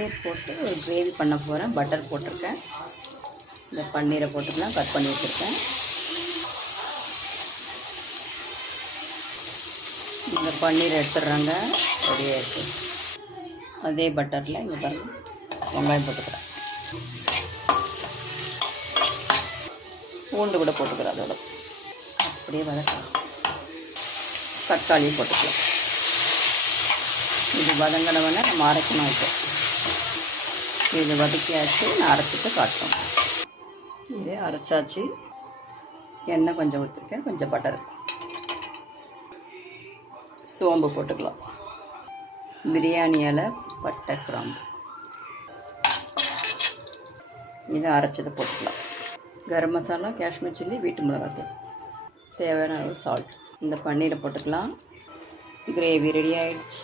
பன்னீர் போட்டு ஒரு கிரேவி பண்ண போகிறேன். பட்டர் போட்டிருக்கேன். இந்த பன்னீரை போட்டுக்கலாம். கட் பண்ணி வச்சுருக்கேன். இந்த பன்னீர் எடுத்துடுறாங்க. ரெடியாக இருக்குது. அதே பட்டரில் இங்கே பாருங்கள் வெங்காயம் போட்டுக்கிறேன். பூண்டு கூட போட்டுக்கிறேன். அதோட அப்படியே வதக்கலாம். தக்காளியும் போட்டுக்கலாம். இது வதங்கினவொடனே நம்ம அரைக்கணும். இது வதக்கியாச்சு. நான் அரைச்சிட்டு காட்டுறோம். இதே அரைச்சாச்சு. எண்ணெய் கொஞ்சம் ஊற்றிருக்கேன். கொஞ்சம் பட்டர், சோம்பு போட்டுக்கலாம். பிரியாணி இலை, பட்டை, கிராம்பு, இதை அரைச்சதை போட்டுக்கலாம். கரம் மசாலா, காஷ்மீர் சில்லி, வீட்டு மிளகாத்தூள், தேவையான அளவு சால்ட். இந்த பன்னீரை போட்டுக்கலாம். கிரேவி ரெடி ஆகிடுச்சு.